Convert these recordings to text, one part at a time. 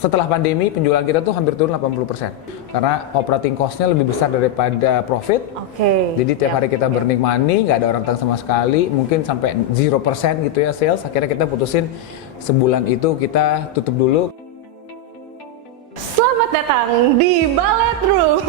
setelah pandemi penjualan kita tuh hampir turun 80% karena operating cost-nya lebih besar daripada profit. Jadi tiap hari kita burning money, nggak ada orang datang sama sekali, mungkin sampai 0% gitu ya sales. Akhirnya kita putusin sebulan itu kita tutup dulu. Selamat datang di Ballet Room.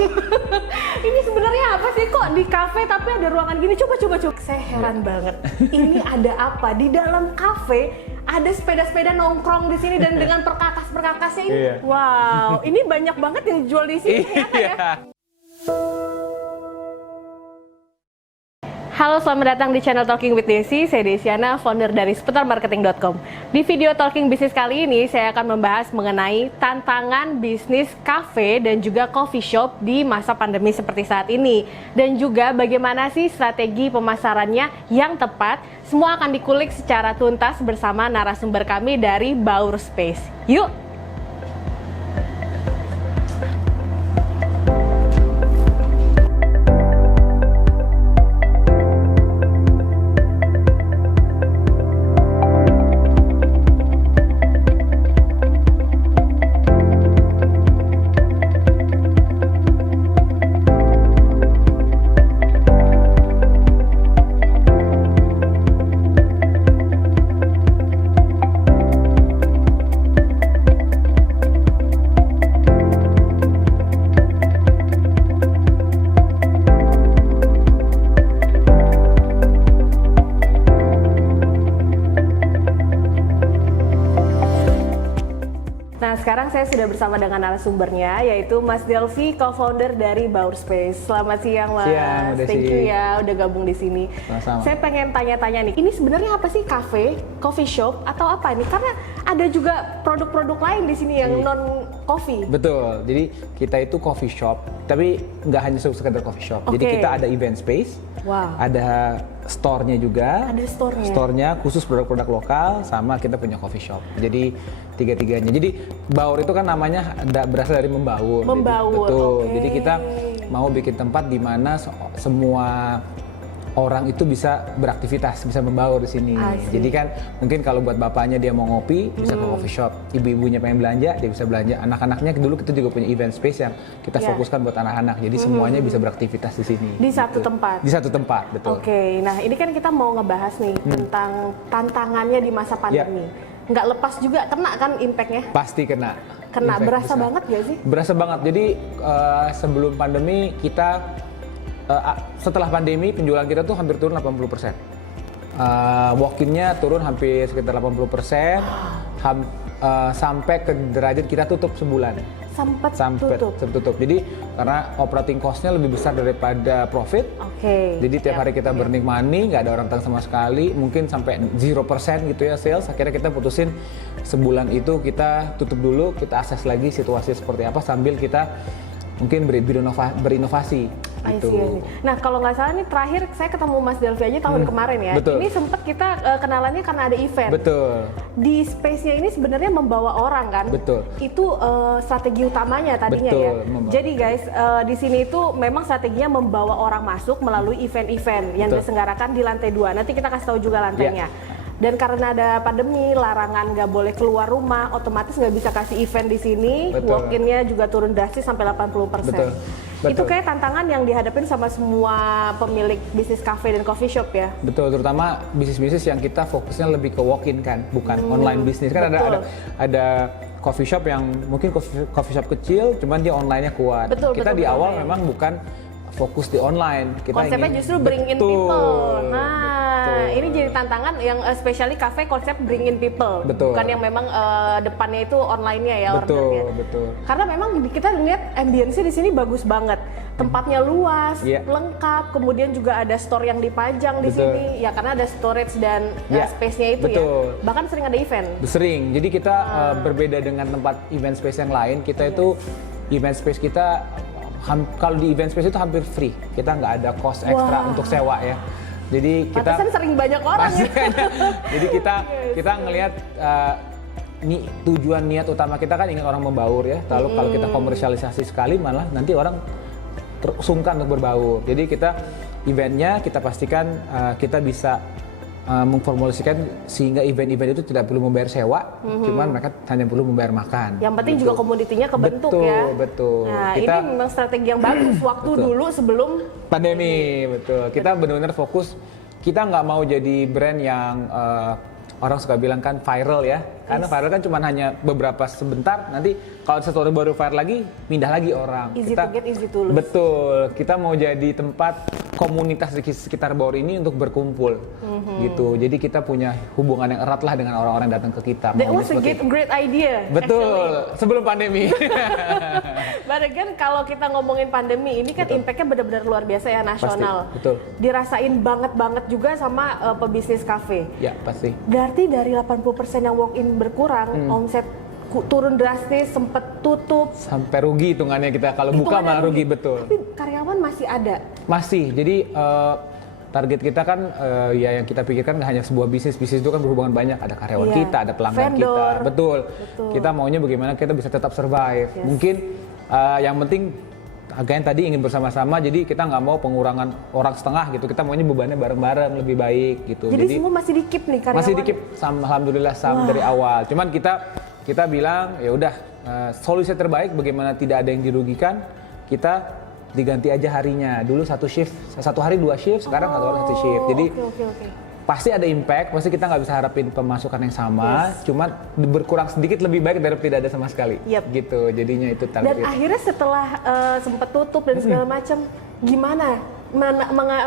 Ini sebenarnya apa sih, kok di kafe tapi ada ruangan gini? Coba. Saya heran banget. Ini ada apa di dalam kafe? Ada sepeda-sepeda nongkrong di sini dan dengan perkakas-perkakasnya ini. Wow, ini banyak banget yang dijual di sini ternyata ya. Halo, selamat datang di channel Talking with Desi. Saya Desiana, founder dari seputarmarketing.com. Di video Talking Bisnis kali ini, saya akan membahas mengenai tantangan bisnis cafe dan juga coffee shop di masa pandemi seperti saat ini. Dan juga bagaimana sih strategi pemasarannya yang tepat. Semua akan dikulik secara tuntas bersama narasumber kami dari Baur Space. Yuk! Nah, sekarang saya sudah bersama dengan narasumbernya, yaitu Mas Delvi, co-founder dari Baur Space. Selamat siang, Mas. Siang, Thank you ya udah gabung di sini. Sama-sama. Saya pengen tanya-tanya nih, ini sebenarnya apa sih cafe, coffee shop, atau apa ini? Karena ada juga produk-produk lain di sini yang non-coffee. Betul, jadi kita itu coffee shop, tapi nggak hanya sekedar coffee shop. Jadi kita ada event space, ada store-nya juga. Ada store-nya. Store-nya khusus produk-produk lokal, sama kita punya coffee shop. Jadi tiga-tiganya. Jadi Baur itu kan namanya berasal dari membaur. Membaur. Betul. Jadi kita mau bikin tempat di mana semua orang itu bisa beraktivitas, bisa membaur di sini. Jadi kan mungkin kalau buat bapaknya dia mau ngopi, bisa ke coffee shop. Ibu-ibunya pengen belanja, dia bisa belanja. Anak-anaknya dulu kita juga punya event space yang kita fokuskan buat anak-anak. Jadi semuanya bisa beraktivitas di sini. Di satu tempat. Di satu tempat, betul. Nah ini kan kita mau ngebahas nih tentang tantangannya di masa pandemi. Nggak lepas juga kena kan impact-nya? Pasti kena. Berasa banget gak sih? Berasa banget. Jadi sebelum pandemi kita setelah pandemi penjualan kita tuh hampir turun 80%. Walk-in-nya turun hampir sekitar 80%. Sampai ke derajat kita tutup sebulan. Sampai tutup. Jadi karena operating cost-nya lebih besar daripada profit. Jadi tiap hari kita burning money, nggak ada orang datang sama sekali, mungkin sampai 0% gitu ya sales. Akhirnya kita putusin sebulan itu kita tutup dulu, kita assess lagi situasi seperti apa sambil kita mungkin berinovasi. Gitu. Nah kalau nggak salah nih terakhir saya ketemu Mas Delvi aja tahun kemarin ya. Betul. Ini sempat kita kenalannya karena ada event. Betul. Di space-nya ini sebenarnya membawa orang kan. Betul. Itu strategi utamanya tadinya. Betul, ya. Jadi guys di sini itu memang strateginya membawa orang masuk melalui event-event yang diselenggarakan di lantai 2. Nanti kita kasih tahu juga lantainya. Dan karena ada pandemi, larangan nggak boleh keluar rumah, otomatis nggak bisa kasih event di sini. Walk-in-nya juga turun drastis sampai 80%. Betul. Itu kayak tantangan yang dihadapin sama semua pemilik bisnis cafe dan coffee shop ya. Betul, terutama bisnis-bisnis yang kita fokusnya lebih ke walk-in kan, bukan online bisnis kan. Ada coffee shop yang mungkin coffee shop kecil, cuman dia online-nya kuat. Kita di awal memang bukan fokus di online. Konsepnya justru bring in people. Nah, ini jadi tantangan yang especially cafe konsep bring in people. Bukan yang memang depannya itu online-nya ya ordernya. Betul. Karena memang kita lihat ambience di sini bagus banget. Tempatnya luas, lengkap, kemudian juga ada store yang dipajang di sini. Ya karena ada storage dan space-nya itu ya. Bahkan sering ada event. Sering. Jadi kita berbeda dengan tempat event space yang lain. Kita itu event space kita kalau di event space itu hampir free, kita nggak ada cost ekstra untuk sewa ya. Jadi kita sering banyak orang ya. Jadi kita ngelihat tujuan niat utama kita kan ingin orang membaur ya. Lalu kalau kita komersialisasi sekali malah nanti orang sungkan untuk berbaur. Jadi kita eventnya kita pastikan kita bisa mengformulasikan sehingga event-event itu tidak perlu membayar sewa, cuman mereka hanya perlu membayar makan. Yang penting juga komoditinya kebentuk ya. Betul. Nah, Kita ini memang strategi yang bagus waktu dulu sebelum pandemi, betul. Kita benar-benar fokus. Kita nggak mau jadi brand yang orang suka bilang kan viral ya, karena viral kan cuma hanya beberapa sebentar, nanti kalau sesuatu baru viral lagi, pindah lagi orang. Easy to get, easy to lose. Betul, kita mau jadi tempat komunitas di sekitar Bawor ini untuk berkumpul, gitu. Jadi kita punya hubungan yang erat lah dengan orang-orang yang datang ke kita. That was a great idea. Betul, sebelum pandemi. But again, kalau kita ngomongin pandemi, ini kan impact-nya benar-benar luar biasa ya, nasional. Pasti, betul. Dirasain banget juga sama pebisnis kafe. Ya, pasti. Berarti dari 80% yang walk-in berkurang, omset turun drastis, sempet tutup. Sampai rugi hitungannya kita, kalau buka malah rugi, betul. Tapi karyawan masih ada? Masih, jadi target kita kan ya yang kita pikirkan nggak hanya sebuah bisnis itu kan berhubungan banyak, ada karyawan kita, ada pelanggan vendor. kita, betul. Kita maunya bagaimana kita bisa tetap survive. Mungkin yang penting yang tadi ingin bersama-sama, jadi kita nggak mau pengurangan orang setengah gitu, kita maunya bebannya bareng-bareng lebih baik gitu. Jadi semua masih dikip nih karyawan? Masih dikip, alhamdulillah dari awal. Cuman kita bilang ya udah solusi terbaik bagaimana tidak ada yang dirugikan, kita diganti aja harinya. Dulu satu hari 2 shift, sekarang satu shift. Jadi pasti ada impact, pasti kita nggak bisa harapin pemasukan yang sama, cuman berkurang sedikit lebih baik daripada tidak ada sama sekali. Gitu, jadinya itu target. Dan akhirnya setelah sempat tutup dan segala macam, gimana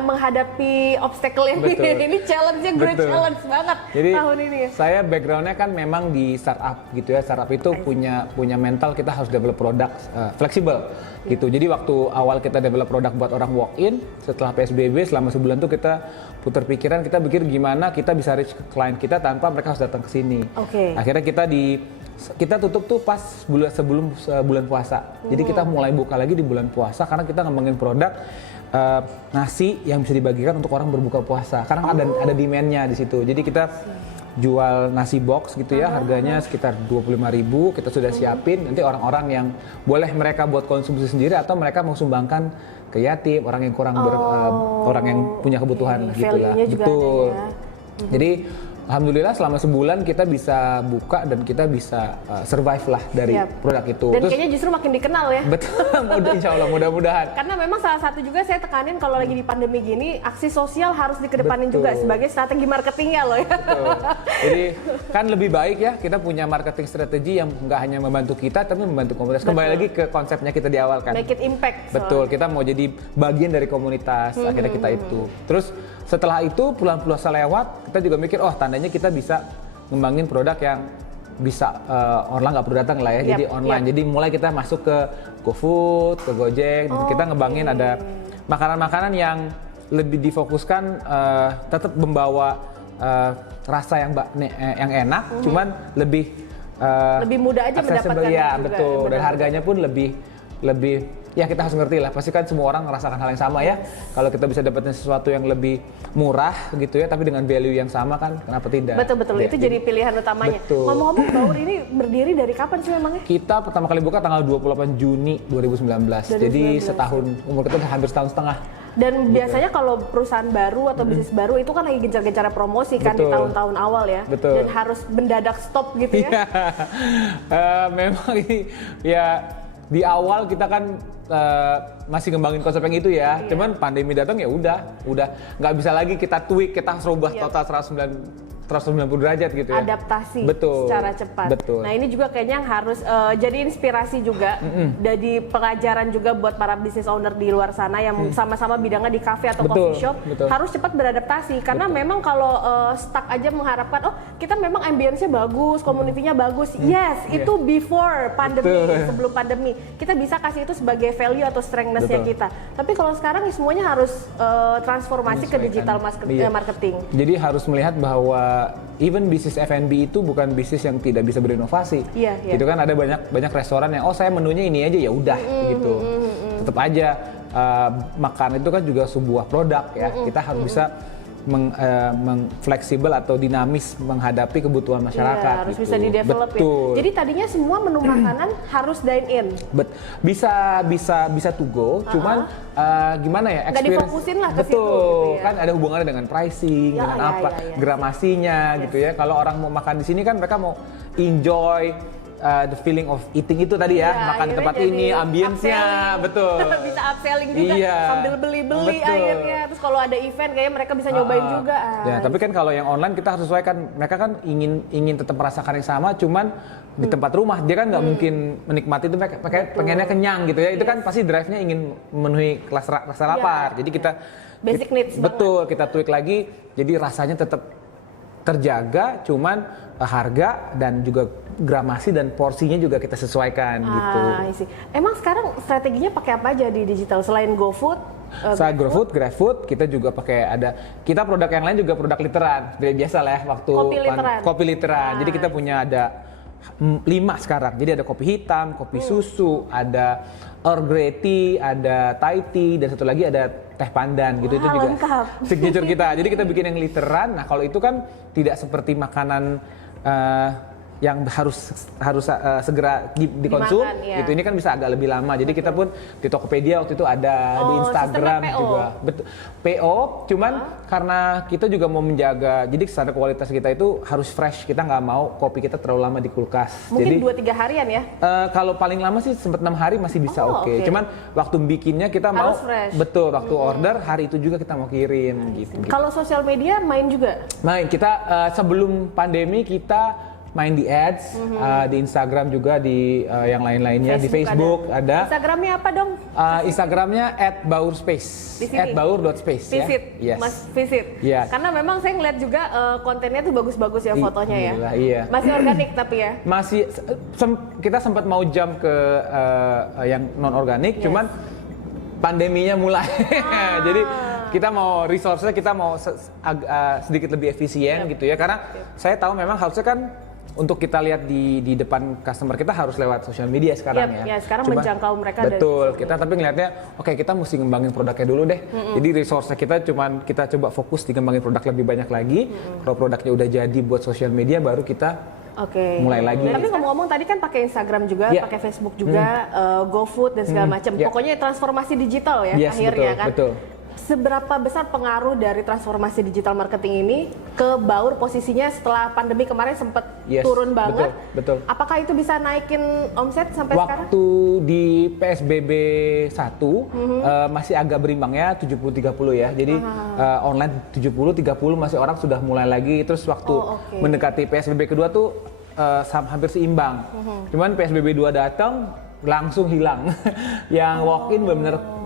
menghadapi obstacle ini? Ini challenge-nya great challenge banget. Jadi, tahun ini. Saya background-nya kan memang di startup gitu ya. Startup itu punya mental kita harus develop produk fleksibel gitu. Jadi waktu awal kita develop produk buat orang walk-in, setelah PSBB selama sebulan tuh kita putar pikiran, kita pikir gimana kita bisa reach ke klien kita tanpa mereka harus datang ke sini. Akhirnya kita tutup tuh pas sebelum bulan puasa. Jadi kita mulai buka lagi di bulan puasa karena kita ngembangin produk nasi yang bisa dibagikan untuk orang berbuka puasa. Karena ada demand-nya di situ. Jadi kita jual nasi box gitu ya, harganya sekitar 25.000, kita sudah siapin. Nanti orang-orang yang boleh mereka buat konsumsi sendiri atau mereka mau sumbangkan ke yatim, orang yang kurang orang yang punya kebutuhan gitu lah. Betul. Jadi alhamdulillah selama sebulan kita bisa buka dan kita bisa survive lah dari produk itu. Dan kayaknya justru makin dikenal ya. Betul, insya Allah mudah-mudahan. Karena memang salah satu juga saya tekanin kalau lagi di pandemi gini, aksi sosial harus dikedepanin juga sebagai strategi marketingnya loh ya. Betul. Jadi kan lebih baik ya kita punya marketing strategi yang nggak hanya membantu kita tapi membantu komunitas. Kembali lagi ke konsepnya kita di awal kan. Make it impact. Betul, kita mau jadi bagian dari komunitas, akhirnya kita itu. Terus setelah itu bulan puasa lewat, kita juga mikir, tandanya kita bisa ngembangin produk yang bisa orang nggak perlu datang lah ya, jadi online. Jadi mulai kita masuk ke GoFood, ke Gojek, kita ngembangin ada makanan-makanan yang lebih difokuskan tetap membawa rasa yang enak, cuman lebih mudah aja mendapatkan. Ya betul, dan harganya pun lebih ya kita harus ngerti lah, pasti kan semua orang merasakan hal yang sama ya. Kalau kita bisa dapetin sesuatu yang lebih murah gitu ya, tapi dengan value yang sama kan, kenapa tidak? Betul, itu jadi pilihan utamanya. Ngomong-ngomong, Bawor ini berdiri dari kapan sih memangnya? Kita pertama kali buka tanggal 28 Juni 2019, jadi setahun, umur kita udah hampir setahun setengah. Dan biasanya kalau perusahaan baru atau bisnis baru itu kan lagi gencar-gencar promosi kan di tahun-tahun awal ya. Dan harus mendadak stop gitu ya. Memang ini ya di awal kita kan masih ngembangin konsep yang itu ya. Cuman pandemi datang ya udah nggak bisa lagi kita tweak, kita harus rubah total 190 derajat gitu ya. Adaptasi secara cepat. Nah ini juga kayaknya yang harus jadi inspirasi juga, jadi pelajaran juga buat para business owner di luar sana yang sama-sama bidangnya di cafe atau coffee shop, harus cepat beradaptasi. Karena memang kalau stuck aja mengharapkan, kita memang ambience-nya bagus, community-nya bagus. Yes, itu before pandemi, sebelum pandemi. Kita bisa kasih itu sebagai value atau strength-nya kita. Tapi kalau sekarang semuanya harus transformasi ke digital marketing. Jadi harus melihat bahwa even bisnis F&B itu bukan bisnis yang tidak bisa berinovasi. Gitu kan ada banyak restoran yang saya menunya ini aja ya udah gitu. Tetap aja makan itu kan juga sebuah produk ya. Kita harus bisa fleksibel atau dinamis menghadapi kebutuhan masyarakat. Harus gitu. bisa di-develop Betul. ya. Jadi tadinya semua menu makanan harus dine in. Bisa to go, cuman gimana ya? Nggak difokusin lah ke situ, betul, gitu ya. kan ada hubungannya dengan pricing, dengan apa, gramasinya gitu ya. Kalau orang mau makan di sini kan mereka mau enjoy the feeling of eating itu tadi ya, makan di tempat ini, ambience-nya, betul. Bisa upselling juga sambil beli-beli akhirnya. Terus kalau ada event kayaknya mereka bisa nyobain juga. Ya, tapi kan kalau yang online kita harus sesuaikan. Mereka kan ingin tetap merasakan yang sama, cuman di tempat rumah dia kan nggak mungkin menikmati itu, pengennya kenyang gitu ya. Itu kan pasti drive-nya ingin memenuhi rasa lapar. Jadi kita basic needs. Betul, kita tweak lagi. Jadi rasanya tetap terjaga, cuman harga dan juga gramasi dan porsinya juga kita sesuaikan gitu. Emang sekarang strateginya pakai apa aja di digital selain GoFood? Selain GoFood, GrabFood, kita juga pakai kita produk yang lain juga produk literan. Biasa lah ya waktu kopi literan. Jadi kita punya ada 5 sekarang. Jadi ada kopi hitam, kopi susu, ada Earl Grey tea, ada Thai tea, dan satu lagi ada teh pandan gitu. Itu juga lengkap. Signature kita. Jadi kita bikin yang literan. Nah, kalau itu kan tidak seperti makanan yang harus segera dikonsum gitu. Ini kan bisa agak lebih lama. Jadi kita pun di Tokopedia waktu itu ada, di Instagram juga. Betul. PO, cuman karena kita juga mau menjaga, jadi standar kualitas kita itu harus fresh. Kita nggak mau kopi kita terlalu lama di kulkas. Mungkin 2-3 harian ya? Kalau paling lama sih sempat 6 hari masih bisa oke. Cuman waktu bikinnya kita harus mau fresh. Betul, waktu order hari itu juga kita mau kirim gitu. Kalau sosial media main juga? Main. Kita sebelum pandemi kita main di ads, di Instagram juga, di yang lain-lainnya, di Facebook ada. Instagramnya apa dong? Instagramnya @baurspace, @baur.space. Visit, ya? Yes. Mas visit. Yes. Karena memang saya ngeliat juga kontennya tuh bagus-bagus ya fotonya ya. Iya. Masih organik tapi ya? Masih, kita sempat mau jump ke yang non organik, cuman pandeminya mulai. Jadi kita mau resource-nya kita mau sedikit lebih efisien gitu ya, karena saya tahu memang harusnya kan untuk kita lihat di depan customer kita harus lewat sosial media sekarang ya. Sekarang menjangkau mereka. Betul, kita tapi ngelihatnya kita mesti ngembangin produknya dulu deh. Jadi resource kita kita coba fokus di ngembangin produk lebih banyak lagi. Kalau produknya udah jadi buat sosial media baru kita mulai lagi. Tapi ngomong-ngomong tadi kan pakai Instagram juga, pakai Facebook juga, GoFood dan segala macam. Pokoknya transformasi digital ya akhirnya kan. Betul. Seberapa besar pengaruh dari transformasi digital marketing ini ke Baur posisinya setelah pandemi kemarin sempat turun banget? Betul. Apakah itu bisa naikin omset sampai sekarang? Waktu di PSBB 1 masih agak berimbangnya 70-30 ya. Jadi online 70-30 masih orang sudah mulai lagi. Terus waktu mendekati PSBB kedua tuh hampir seimbang. Cuman PSBB 2 datang langsung hilang. Yang walk-in benar-benar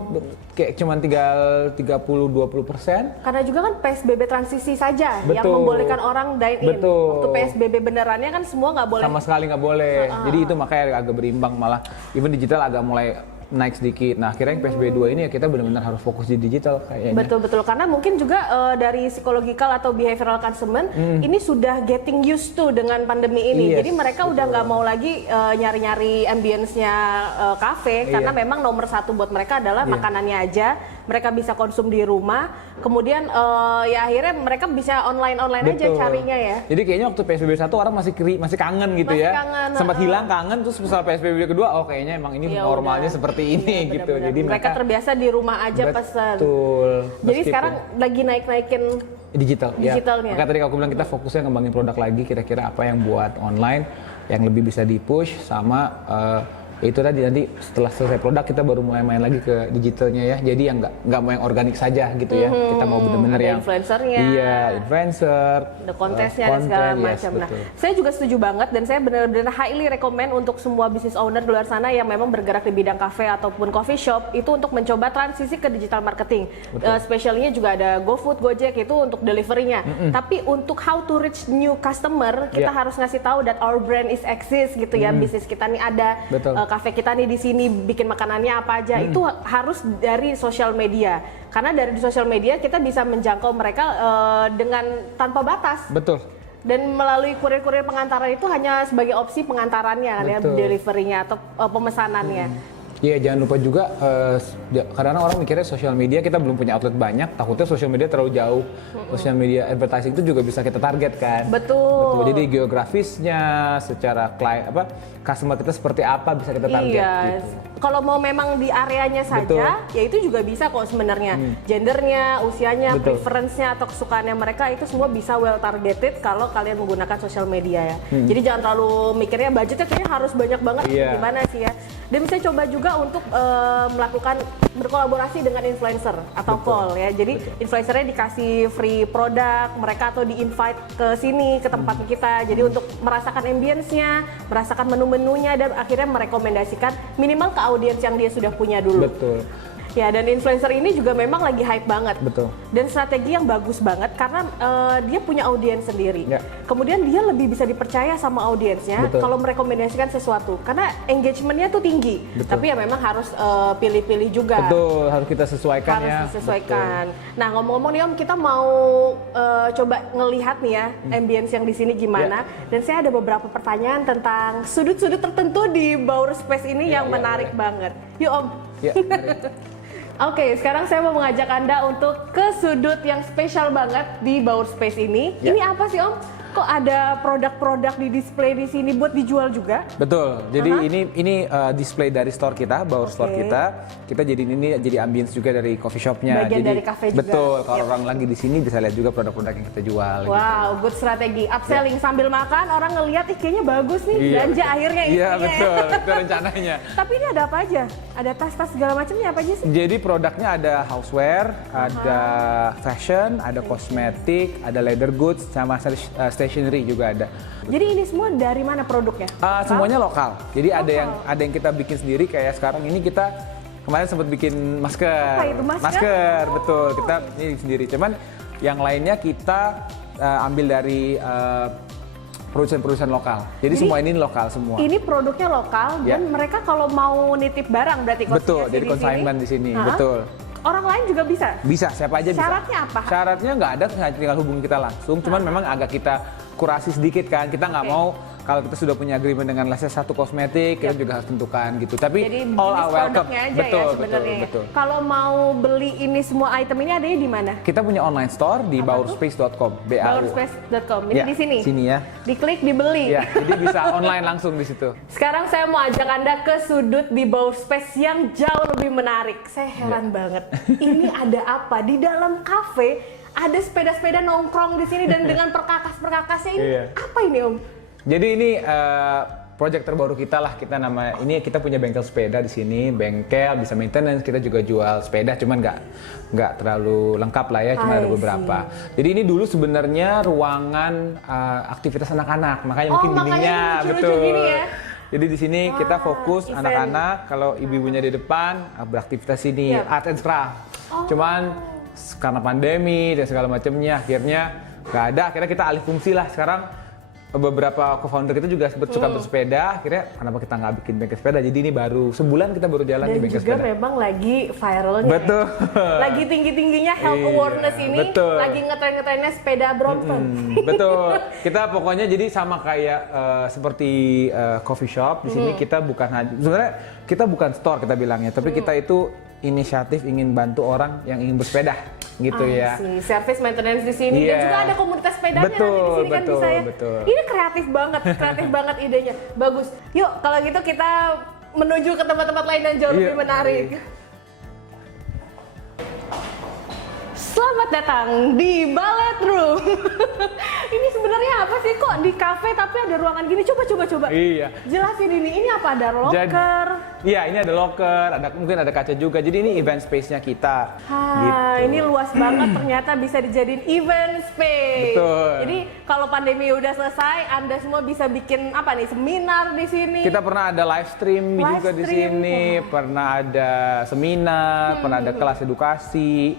kayak cuma tinggal 30-20%. Karena juga kan PSBB transisi saja yang membolehkan orang dine in. Waktu PSBB benerannya kan semua nggak boleh. Sama sekali nggak boleh. Jadi itu makanya agak berimbang, malah even digital agak mulai naik sedikit. Nah akhirnya yang PSBB 2 ini ya kita benar-benar harus fokus di digital kayaknya. Betul-betul, karena mungkin juga dari psychological atau behavioral consumer ini sudah getting used to dengan pandemi ini. Jadi mereka udah nggak mau lagi nyari-nyari ambience-nya kafe, karena memang nomor satu buat mereka adalah makanannya aja. Mereka bisa konsum di rumah, kemudian ya akhirnya mereka bisa online aja carinya ya. Jadi kayaknya waktu PSBB 1 orang masih kangen gitu ya. Sempat hilang kangen, terus setelah PSBB kedua kayaknya emang ini normalnya seperti ini gitu. Benar-benar. Jadi mereka terbiasa di rumah aja pesan. Betul. Jadi sekarang lagi naikin digitalnya. Maka tadi aku bilang kita fokusnya ngembangin produk lagi, kira-kira apa yang buat online yang lebih bisa di-push sama itu tadi, nanti setelah selesai produk kita baru mulai main lagi ke digitalnya ya. Jadi yang nggak mau yang organik saja gitu ya. Kita mau benar-benar yang influencernya. Iya, influencer. Ada kontesnya dan segala macam. Nah, saya juga setuju banget dan saya benar-benar highly recommend untuk semua business owner di luar sana yang memang bergerak di bidang cafe ataupun coffee shop itu untuk mencoba transisi ke digital marketing. Spesialnya juga ada GoFood, Gojek itu untuk deliverynya. Tapi untuk how to reach new customer, kita harus ngasih tahu that our brand is exist gitu ya. Bisnis kita nih ada. Kafe kita nih di sini bikin makanannya apa aja, itu harus dari sosial media. Karena dari sosial media kita bisa menjangkau mereka dengan tanpa batas. Betul. Dan melalui kurir-kurir pengantaran itu hanya sebagai opsi pengantarannya kan ya, deliverynya atau pemesanannya. Iya, jangan lupa juga karena orang mikirnya sosial media kita belum punya outlet banyak, takutnya sosial media terlalu jauh. Sosial media advertising itu juga bisa kita target kan. Betul. Jadi geografisnya, secara customer kita seperti apa bisa kita target. Iya. Gitu. Kalau mau memang di areanya saja, Betul. ya itu juga bisa kok sebenarnya. Gendernya, usianya, Betul. preference-nya atau kesukaannya mereka itu semua bisa well targeted kalau kalian menggunakan sosial media ya. Jadi jangan terlalu mikirnya budgetnya kayaknya harus banyak banget. Iya. Gimana sih ya? Dan bisa coba juga untuk melakukan berkolaborasi dengan influencer atau call ya. Jadi influencernya dikasih free produk mereka atau di-invite ke sini ke tempat kita. Jadi untuk merasakan ambience-nya, merasakan menu-menunya dan akhirnya merekomendasikan minimal ke audiens yang dia sudah punya dulu. Betul. Ya, dan influencer ini juga memang lagi hype banget. Betul. Dan strategi yang bagus banget karena dia punya audiens sendiri. Ya. Kemudian dia lebih bisa dipercaya sama audiensnya Betul. kalau merekomendasikan sesuatu. Karena engagementnya tuh tinggi. Betul. Tapi ya memang harus pilih-pilih juga. Betul, harus kita sesuaikan Harus ya. disesuaikan. Nah, ngomong-ngomong nih Om, kita mau coba ngelihat nih ya ambience yang di sini gimana. Dan saya ada beberapa pertanyaan tentang sudut-sudut tertentu di Baur Space ini yang menarik banget. Yuk Om. Ya, mari. Oke, sekarang saya mau mengajak Anda untuk ke sudut yang spesial banget di Baur Space ini. Ya. Ini apa sih Om? Kok ada produk-produk di display di sini buat dijual juga? Betul. Jadi ini display dari store kita, Baur store kita. Kita jadi ini jadi ambience juga dari coffee shopnya. Bagian jadi, dari cafe juga. Betul. Kalau orang lagi di sini bisa lihat juga produk-produk yang kita jual. Wow, good strategi. Upselling sambil makan, orang ngelihat, kayaknya bagus nih, Iya. belanja akhirnya Iya isinya. betul, itu rencananya. Tapi ini ada apa aja? Ada tas-tas segala macamnya apa aja sih? Jadi produknya ada houseware, ada fashion, ada kosmetik, ada leather goods, sama stationery juga ada. Jadi ini semua dari mana produknya? Semuanya lokal. Jadi ada yang kita bikin sendiri, kayak sekarang ini kita kemarin sempat bikin masker. Apa itu, masker? Masker, betul. Kita ini sendiri. Cuman yang lainnya kita ambil dari produsen-produsen lokal. Jadi semua ini lokal semua. Ini produknya lokal dan mereka kalau mau nitip barang berarti Betul, jadi consignment di sini. Betul. Orang lain juga bisa? Bisa, siapa aja bisa. Syaratnya apa? Syaratnya nggak ada, tinggal hubungi kita langsung. Cuman memang agak kita kurasi sedikit kan. Kita nggak mau kalau kita sudah punya agreement dengan let's say satu kosmetik, kita juga harus tentukan gitu. Tapi Jadi all are welcome. produknya aja Betul, ya sebenarnya. betul. Kalau mau beli ini semua item ini adanya di mana? Kita punya online store di baurspace.com. Baurspace.com. Ini Ya, di sini. Sini ya. Diklik dibeli. Ya, jadi bisa online langsung di situ. Sekarang saya mau ajak Anda ke sudut di Baur Space yang jauh lebih menarik. Saya heran banget. Ini ada apa? Di dalam kafe ada sepeda-sepeda nongkrong di sini dan dengan perkakas-perkakasnya ini Iya. apa ini Om? Jadi ini project terbaru kita lah, kita punya bengkel sepeda di sini, bengkel bisa maintenance, kita juga jual sepeda, cuman nggak terlalu lengkap lah ya, cuma ada beberapa. Jadi ini dulu sebenarnya ruangan aktivitas anak-anak, makanya mungkin makanya dindingnya ini lucu-lucu betul. gini ya. Jadi di sini kita fokus event. anak-anak, kalau ibu-ibunya di depan beraktivitas sini, art and craft. Cuman karena pandemi dan segala macamnya akhirnya nggak ada, akhirnya kita alih fungsi lah sekarang. Beberapa co-founder kita juga suka bersepeda, akhirnya kenapa kita nggak bikin bengkel sepeda, jadi ini baru sebulan kita baru jalan di Dan bengkel juga sepeda. memang lagi viralnya. Betul. Lagi tinggi-tingginya health Iya, awareness ini, betul. lagi ngetren-ngetrennya sepeda Brompton. Betul. Kita pokoknya jadi sama kayak seperti coffee shop di sini, kita bukan sebenarnya kita bukan store kita bilangnya, tapi kita itu inisiatif ingin bantu orang yang ingin bersepeda gitu ya. Service maintenance di sini dan Iya. juga ada komunitas sepedanya nanti di Betul, sini kan betul, bisa ya. betul. Ini kreatif banget idenya. Bagus. Yuk kalau gitu kita menuju ke tempat-tempat lain yang jauh lebih Iya. menarik. Selamat datang di Ballet Room. Ini sebenarnya apa sih, kok di kafe tapi ada ruangan gini? Coba. Iya. Jelasin ini apa, ada locker? Iya, ini ada locker, mungkin ada kaca juga. Jadi ini event space-nya kita. Gitu. Ini luas banget, ternyata bisa dijadiin event space. Betul. Jadi kalau pandemi udah selesai, Anda semua bisa bikin apa nih, seminar di sini. Kita pernah ada live stream juga di sini, pernah ada seminar, pernah ada kelas edukasi,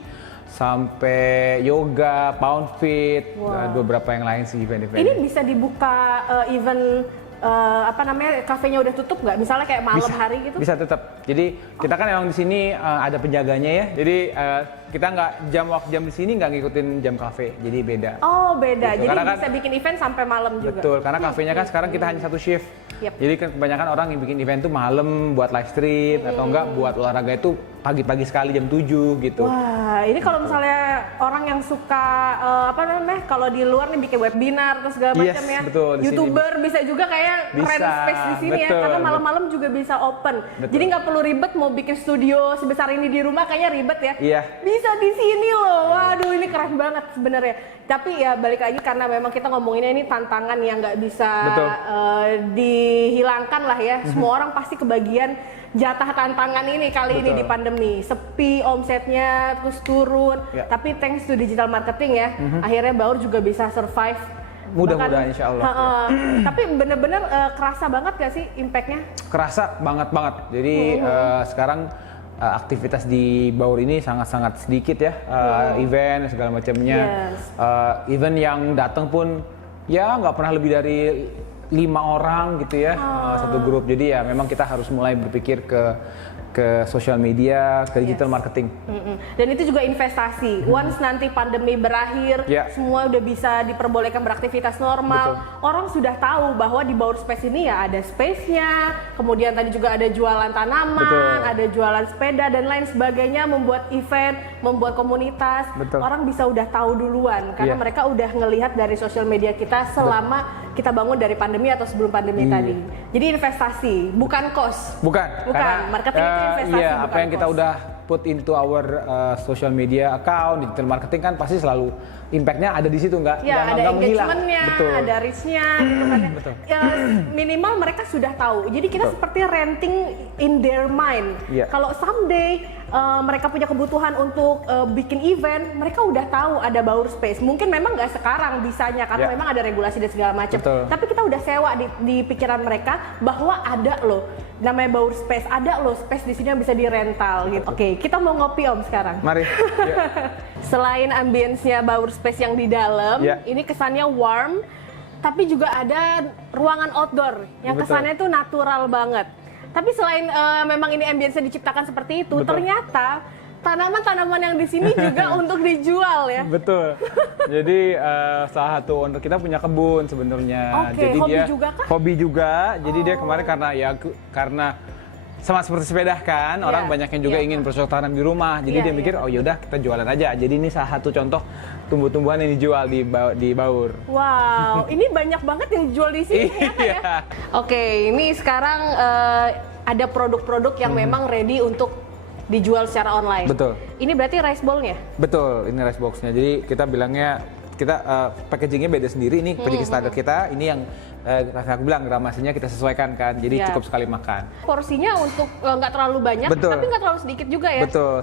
sampai yoga, pound fit, dan beberapa yang lain sih event-event. Ini bisa dibuka event kafenya udah tutup nggak? Misalnya kayak malam hari gitu? Bisa tetap. Jadi kita kan emang di sini ada penjaganya ya. Jadi kita nggak jam di sini nggak ngikutin jam kafe, jadi beda. Oh beda. Gitu. Jadi Karena bisa bikin event sampai malam juga. Betul, karena kafenya kan sekarang kita hanya satu shift. Yep. Jadi kan kebanyakan orang yang bikin event tuh malam buat live stream atau enggak buat olahraga itu pagi-pagi sekali jam 7 gitu. Wah, ini kalau misalnya orang yang suka apa namanya, kalau di luar nih bikin webinar atau segala Yes, macam ya, betul, di sini YouTuber bisa juga kayak Bisa, rent space di sini ya, betul. karena malam-malam juga bisa open. Betul. Jadi nggak perlu ribet mau bikin studio sebesar ini di rumah, kayaknya ribet ya. Iya. Bisa di sini loh, waduh ini keren banget sebenarnya. Tapi ya balik lagi karena memang kita ngomonginnya ini tantangan yang nggak bisa Betul. dihilangkan lah ya. Semua orang pasti kebagian jatah tantangan ini kali ini Betul. di pandemi. Sepi omsetnya terus turun. Ya. Tapi thanks to digital marketing ya, akhirnya Baur juga bisa survive. Mudah-mudahan, insya Allah. Tapi bener-bener kerasa banget gak sih impactnya? Kerasa banget. Jadi sekarang aktivitas di Baur ini sangat-sangat sedikit ya, event segala macamnya. Yes. Event yang datang pun ya nggak pernah lebih dari 5 orang gitu ya, satu grup. Jadi ya memang kita harus mulai berpikir ke sosial media, ke digital marketing. Dan itu juga investasi. Once nanti pandemi berakhir, Ya. semua udah bisa diperbolehkan beraktivitas normal. Orang sudah tahu bahwa di Baur Space ini ya ada space-nya, kemudian tadi juga ada jualan tanaman, Betul. ada jualan sepeda dan lain sebagainya, membuat event, membuat komunitas. Betul. Orang bisa udah tahu duluan karena Iya. mereka udah ngelihat dari sosial media kita selama kita bangun dari pandemi atau sebelum pandemi tadi. Jadi investasi, bukan cost. Bukan, Marketing itu investasi, iya, bukan apa yang kita cost. udah put into our social media account, digital marketing kan pasti selalu impact-nya ada di situ, nggak Ya, ada nggak menghilang. engagement-nya, Betul. ada reach-nya, gitu kan ya. Betul. Ya, minimal mereka sudah tahu. Jadi kita Betul. seperti renting in their mind. Iya. Kalau someday mereka punya kebutuhan untuk bikin event, mereka udah tahu ada Baur Space. Mungkin memang nggak sekarang bisanya karena Iya. memang ada regulasi dan segala macam. Betul. Tapi kita udah sewa di pikiran mereka bahwa ada loh namanya Baur Space, ada loh space di sini yang bisa dirental gitu. Oke, kita mau ngopi Om sekarang. Mari. Ya. Selain ambience-nya Baur Space yang di dalam, Ya. ini kesannya warm, tapi juga ada ruangan outdoor yang Betul. kesannya itu natural banget. Tapi selain memang ini ambience-nya diciptakan seperti itu, Betul. ternyata tanaman-tanaman yang di sini juga untuk dijual ya. Betul. Jadi salah satu owner kita punya kebun sebenarnya. Oke, Jadi hobi dia juga kah? hobi juga. Jadi dia kemarin karena sama seperti sepeda kan, orang Iya, banyak yang juga iya. ingin bercocok tanam di rumah. Jadi Iya, dia mikir, iya. oh yaudah kita jualan aja. Jadi ini salah satu contoh tumbuh-tumbuhan yang dijual di Baur. Wow, ini banyak banget yang dijual di sini ternyata ya. Iya. Oke, ini sekarang ada produk-produk yang memang ready untuk dijual secara online. Betul. Ini berarti rice bowl-nya? Betul, ini rice box-nya. Jadi kita bilangnya, kita packagingnya beda sendiri. Ini packaging standar kita. Ini yang aku bilang gramasinya kita sesuaikan kan. Jadi Ya. cukup sekali makan. Porsinya untuk nggak terlalu banyak, Betul. tapi nggak terlalu sedikit juga ya? Betul,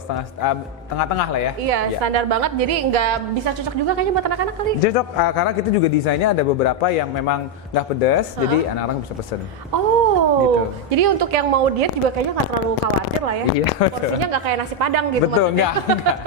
tengah-tengah lah ya. Iya, standar banget. Jadi nggak bisa cocok juga kayaknya buat anak-anak kali. Cocok, karena kita juga desainnya ada beberapa yang memang nggak pedas, jadi anak-anak bisa pesen. Oh, Gitu. jadi untuk yang mau diet juga kayaknya nggak terlalu khawatir lah ya. Iya, betul. Porsinya nggak kayak nasi padang gitu Betul, maksudnya. enggak.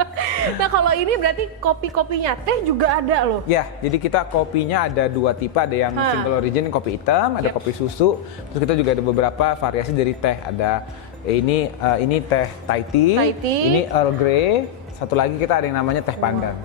Nah kalau ini berarti kopi-kopinya, teh juga ada loh. Ya, jadi kita kopinya ada 2 tipe, ada yang single origin kopi hitam, ada Yep. kopi susu. Terus kita juga ada beberapa variasi dari teh. Ada ini teh Thai tea, Thai tea. ini Earl Grey. Satu lagi kita ada yang namanya teh pandan.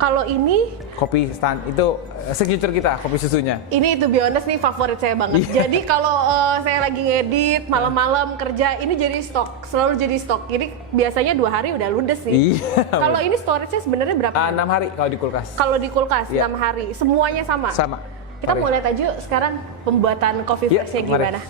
Kalau ini Kopi stand itu signature kita, kopi susunya. to be honest nih favorit saya banget. Iya. Jadi kalau saya lagi ngedit malam-malam kerja, ini jadi stok, selalu jadi stok. Jadi biasanya 2 hari udah ludes sih. Iya. Kalau ini storage-nya sebenarnya berapa? 6 hari kalau di kulkas. Kalau di kulkas Iya. 6 hari, semuanya sama. Sama. Kita Mari. mau lihat aja yuk sekarang pembuatan coffee Iya, fresh-nya mari. gimana.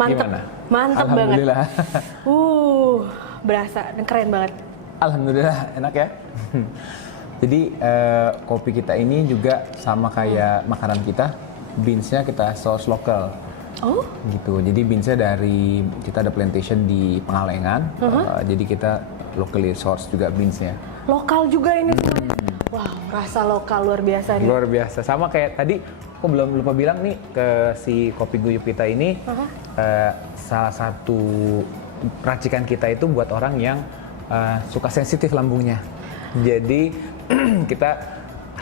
Mantep, Gimana? mantep banget. Alhamdulillah. Berasa dan keren banget. Alhamdulillah enak ya. Jadi kopi kita ini juga sama kayak makanan kita, beansnya kita source lokal. Oh, Gitu. Jadi beansnya dari kita ada plantation di Pengalengan. Jadi kita locally source juga beansnya. lokal juga ini semuanya. Wow, rasa lokal luar biasa nih. Luar biasa. Sama kayak tadi, aku belum lupa bilang nih ke si kopi guyup kita ini, salah satu racikan kita itu buat orang yang suka sensitif lambungnya. Jadi kita,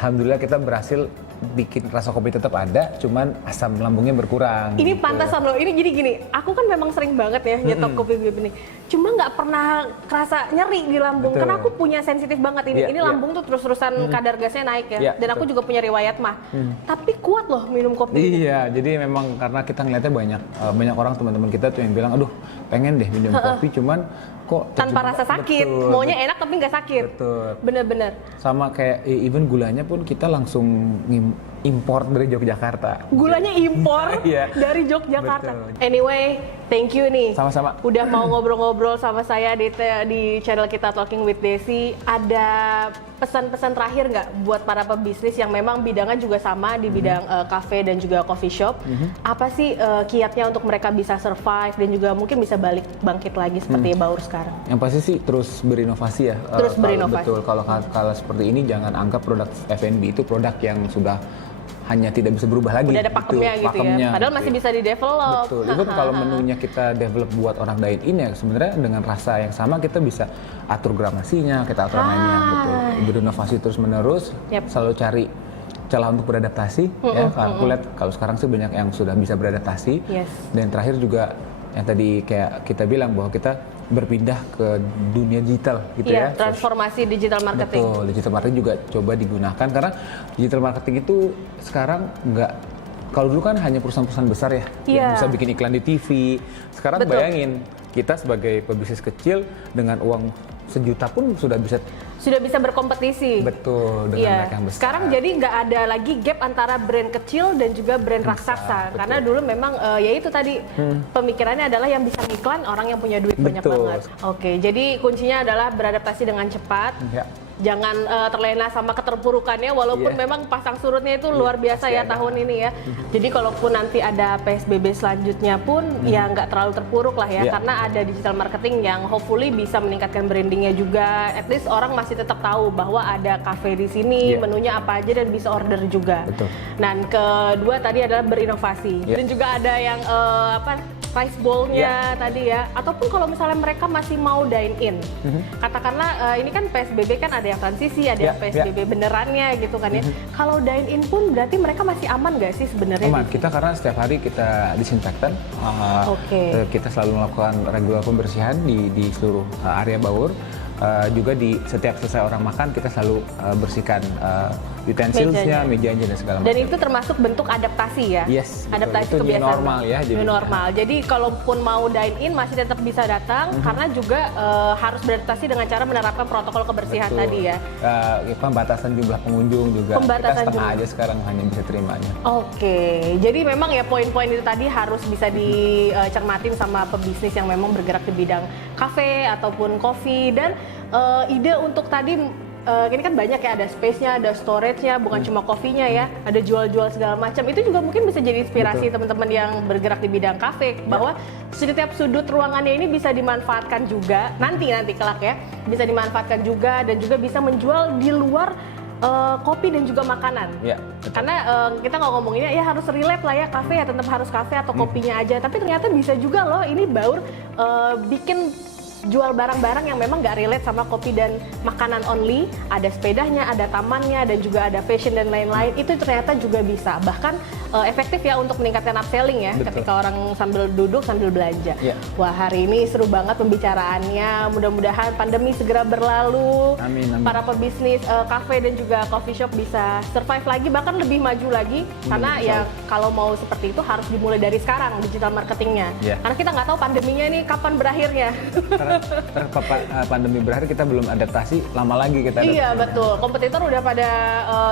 alhamdulillah kita berhasil bikin rasa kopi tetap ada, cuman asam lambungnya berkurang. Ini gitu. pantasan loh, ini jadi gini, aku kan memang sering banget ya nyetok kopi gue ini. Cuma nggak pernah kerasa nyeri di lambung, Betul. karena aku punya sensitif banget ini. Iya, Ini iya. lambung tuh terus-terusan kadar gasnya naik ya. Iya, Dan aku betul. juga punya riwayat mah. Tapi kuat loh minum kopi ini. Iya, jadi memang karena kita ngeliatnya banyak orang teman-teman kita tuh yang bilang, aduh pengen deh minum kopi, cuman kok Tanpa rasa sakit, Betul, maunya enak tapi nggak sakit. Betul. Bener-bener. Sama kayak even gulanya pun kita langsung import dari Yogyakarta. Gulanya impor Iya. dari Yogyakarta. Betul. Anyway, thank you nih. Sama-sama. Udah mau ngobrol-ngobrol sama saya di channel kita Talking with Desi. Ada pesan-pesan terakhir nggak buat para pebisnis yang memang bidangnya juga sama di bidang cafe dan juga coffee shop? Apa sih kiatnya untuk mereka bisa survive dan juga mungkin bisa bangkit lagi seperti Baur sekarang? Yang pasti sih terus berinovasi ya. Terus Kalau berinovasi. Betul. Kalau seperti ini jangan anggap produk F&B itu produk yang sudah hanya tidak bisa berubah lagi. Udah ada pakemnya gitu ya. Padahal masih bisa di-develop. Betul. Even kalau menunya kita develop buat orang dine in ya sebenarnya dengan rasa yang sama kita bisa atur gramasinya, kita atur lainnya betul. Berinovasi terus menerus, Yap. selalu cari celah untuk beradaptasi ya. Aku lihat kalau sekarang sih banyak yang sudah bisa beradaptasi. Yes. Dan terakhir juga yang tadi kayak kita bilang bahwa kita berpindah ke dunia digital gitu Iya, ya. transformasi digital marketing. Betul, digital marketing juga coba digunakan karena digital marketing itu sekarang nggak, kalau dulu kan hanya perusahaan-perusahaan besar ya yang Iya. bisa bikin iklan di TV. Sekarang Betul. bayangin kita sebagai pebisnis kecil dengan uang 1 juta pun sudah bisa berkompetisi. betul dengan Iya. mereka yang besar. Sekarang jadi nggak ada lagi gap antara brand kecil dan juga brand raksasa. betul. Karena dulu memang ya itu tadi pemikirannya adalah yang bisa ngiklan orang yang punya duit banyak Betul. banget. Oke, jadi kuncinya adalah beradaptasi dengan cepat. Ya. Jangan terlena sama keterpurukannya walaupun Iya. memang pasang surutnya itu luar biasa pasti ya ada. tahun ini ya. Jadi kalaupun nanti ada PSBB selanjutnya pun ya nggak terlalu terpuruk lah ya Iya. karena ada digital marketing yang hopefully bisa meningkatkan brandingnya juga. At least orang masih tetap tahu bahwa ada cafe di sini, Iya. menunya apa aja dan bisa order juga. Betul. Dan kedua tadi adalah berinovasi. Iya. Dan juga ada yang rice bowl-nya tadi ya. Ataupun kalau misalnya mereka masih mau dine in. Katakanlah ini kan PSBB kan ada yang transisi, ada yang Iya, PSBB benerannya gitu kan ya. Kalau dine in pun berarti mereka masih aman nggak sih sebenarnya? Aman, kita karena setiap hari kita disinfektan, Oke. kita selalu melakukan regular pembersihan di seluruh area Baur. Juga di setiap selesai orang makan kita selalu bersihkan utensils-nya, mejanya dan segala Dan macam. itu termasuk bentuk adaptasi ya? Yes, betul. Adaptasi Itu new kebiasaan. normal ya, New jadi. normal. Jadi kalaupun mau dine in masih tetap bisa datang karena juga harus beradaptasi dengan cara menerapkan protokol kebersihan Betul. tadi ya. Pembatasan jumlah pengunjung juga Pembatasan kita setengah jumlah. aja sekarang hanya bisa terimanya. Oke, jadi memang ya poin-poin itu tadi harus bisa dicermatin sama pebisnis yang memang bergerak di bidang kafe ataupun kopi dan ide untuk tadi ini kan banyak ya, ada space-nya, ada storage-nya, bukan cuma kopinya ya, ada jual-jual segala macam. Itu juga mungkin bisa jadi inspirasi teman-teman yang bergerak di bidang kafe bahwa setiap sudut ruangannya ini bisa dimanfaatkan juga nanti kelak ya, bisa dimanfaatkan juga dan juga bisa menjual di luar kopi dan juga makanan. Ya, betul. Karena kita nggak ngomonginnya ya harus relate lah ya, kafe ya tetap harus kafe atau kopinya aja. Tapi ternyata bisa juga loh ini Baur bikin jual barang-barang yang memang nggak relate sama kopi dan makanan only. Ada sepedanya, ada tamannya, dan juga ada fashion dan lain-lain. Itu ternyata juga bisa. Bahkan efektif ya untuk meningkatkan upselling ya, Betul. ketika orang sambil duduk sambil belanja. Ya. Wah, hari ini seru banget pembicaraannya. Mudah-mudahan pandemi segera berlalu. Amin, amin. Para pebisnis kafe dan juga coffee shop bisa survive lagi, bahkan lebih maju lagi. Karena ya kalau mau seperti itu harus dimulai dari sekarang digital marketingnya. Ya. Karena kita nggak tahu pandeminya ini kapan berakhirnya. Pandemi berakhir kita belum adaptasi, lama lagi kita Iya adaptasi. betul, kompetitor udah pada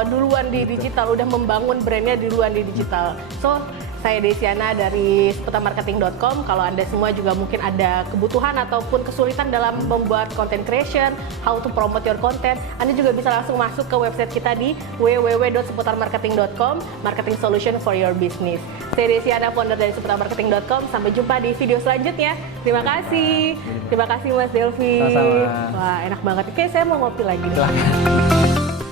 duluan di digital, udah membangun brandnya duluan di digital. So Saya Desiana dari seputarmarketing.com. Kalau Anda semua juga mungkin ada kebutuhan ataupun kesulitan dalam membuat content creation, how to promote your content, Anda juga bisa langsung masuk ke website kita di www.seputarmarketing.com, marketing solution for your business. Saya Desiana, founder dari seputarmarketing.com. Sampai jumpa di video selanjutnya. Terima kasih. Terima kasih Mas Delvi. Sama-sama. Wah, enak banget. Oke, saya mau ngopi lagi. Silahkan.